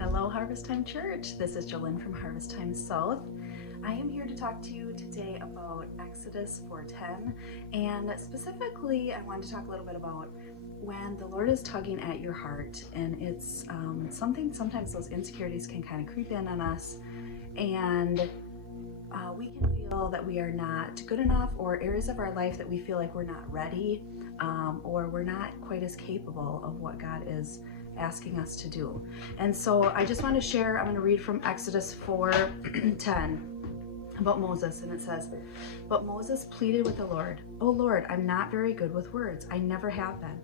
Hello, Harvest Time Church. This is JoLynn from Harvest Time South. I am here to talk to you today about Exodus 4:10, and specifically, I want to talk a little bit about when the Lord is tugging at your heart, and it's something. Sometimes those insecurities can kind of creep in on us, and we can feel that we are not good enough, or areas of our life that we feel like we're not ready, or we're not quite as capable of what God is asking us to do. And so I just want to share, I'm going to read from Exodus 4:10 about Moses, and it says, "But Moses pleaded with the Lord, 'O Lord, I'm not very good with words. I never have been,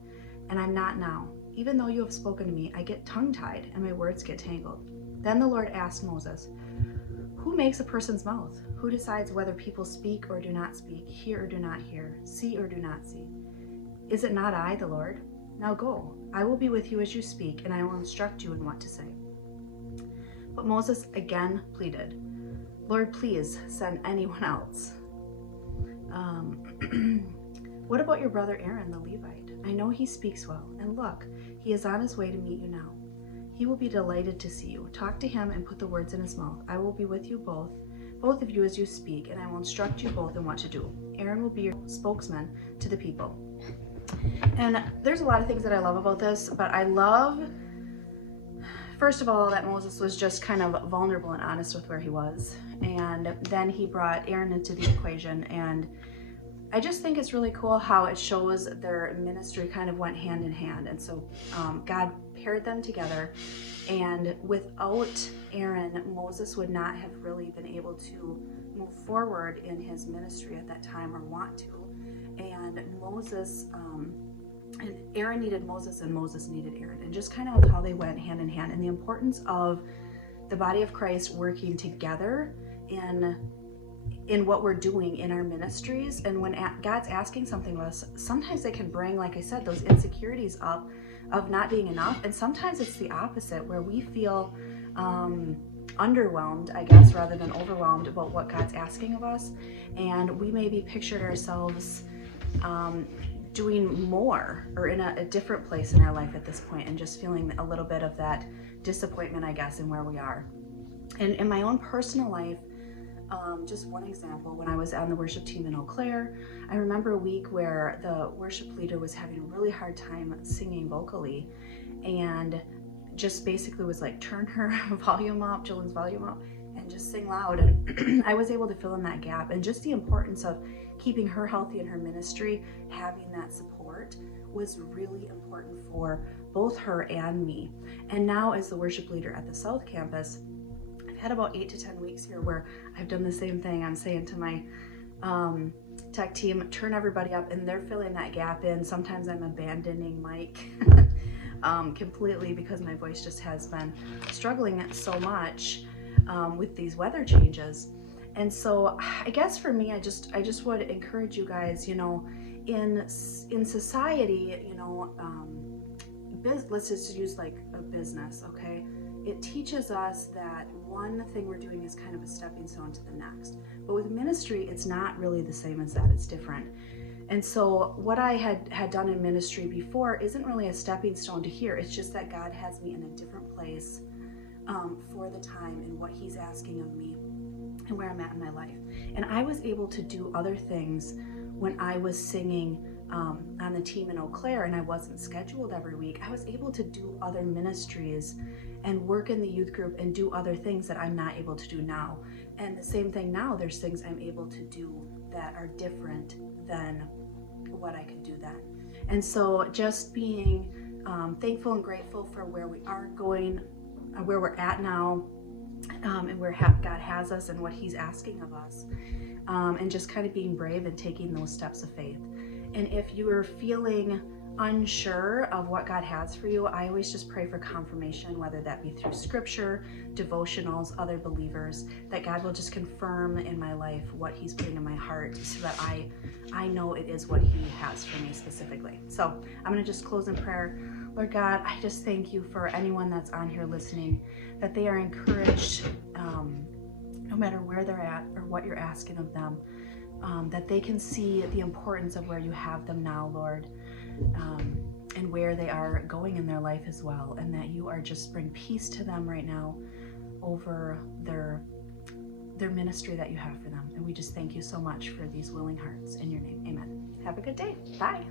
and I'm not now. Even though you have spoken to me, I get tongue-tied and my words get tangled.' Then the Lord asked Moses, 'Who makes a person's mouth? Who decides whether people speak or do not speak, hear or do not hear, see or do not see? Is it not I, the Lord? Now go, I will be with you as you speak, and I will instruct you in what to say.' But Moses again pleaded, 'Lord, please send anyone else.' What about your brother Aaron, the Levite? I know he speaks well, and look, he is on his way to meet you now. He will be delighted to see you. Talk to him and put the words in his mouth. I will be with you both of you as you speak, and I will instruct you both in what to do. Aaron will be your spokesman to the people." And there's a lot of things that I love about this, but I love, first of all, that Moses was just kind of vulnerable and honest with where he was. And then he brought Aaron into the equation. And I just think it's really cool how it shows their ministry kind of went hand in hand. And so God paired them together. And without Aaron, Moses would not have really been able to move forward in his ministry at that time, or want to. And and Aaron needed Moses, and Moses needed Aaron, and just kind of how they went hand in hand, and the importance of the body of Christ working together in what we're doing in our ministries. And when God's asking something of us, sometimes it can bring, like I said, those insecurities up of not being enough, and sometimes it's the opposite, where we feel underwhelmed, I guess, rather than overwhelmed about what God's asking of us, and we maybe pictured ourselves doing more, or in a different place in our life at this point, and just feeling a little bit of that disappointment, I guess, in where we are. And in my own personal life, just one example, when I was on the worship team in Eau Claire, I remember a week where the worship leader was having a really hard time singing vocally, and just basically was like, turn her volume up, JoLynn's volume up, and just sing loud. And I was able to fill in that gap, and just the importance of keeping her healthy in her ministry, having that support was really important for both her and me. And now, as the worship leader at the South Campus, I've had about 8 to 10 weeks here where I've done the same thing. I'm saying to my tech team, turn everybody up, and they're filling that gap in. Sometimes I'm abandoning Mike completely, because my voice just has been struggling so much with these weather changes. And so I guess for me, I just would encourage you guys, in society, let's just use like a business, okay? It teaches us that one thing we're doing is kind of a stepping stone to the next. But with ministry, it's not really the same as that, it's different. And so what I had done in ministry before isn't really a stepping stone to here. It's just that God has me in a different place for the time and what he's asking of me and where I'm at in my life. And I was able to do other things when I was singing on the team in Eau Claire, and I wasn't scheduled every week. I was able to do other ministries and work in the youth group and do other things that I'm not able to do now. And the same thing now, there's things I'm able to do that are different than what I could do then. And so just being thankful and grateful for where we are going, where we're at now, and where God has us and what he's asking of us, and just kind of being brave and taking those steps of faith. And if you are feeling unsure of what God has for you, I always just pray for confirmation, whether that be through scripture, devotionals, other believers, that God will just confirm in my life what he's putting in my heart, so that I know it is what he has for me specifically. So I'm going to just close in prayer. Lord God, I just thank you for anyone that's on here listening, that they are encouraged, no matter where they're at or what you're asking of them, that they can see the importance of where you have them now, Lord. and where they are going in their life as well, and that you are just bring peace to them right now over their ministry that you have for them. And we just thank you so much for these willing hearts. In your name, amen. Have a good day. Bye.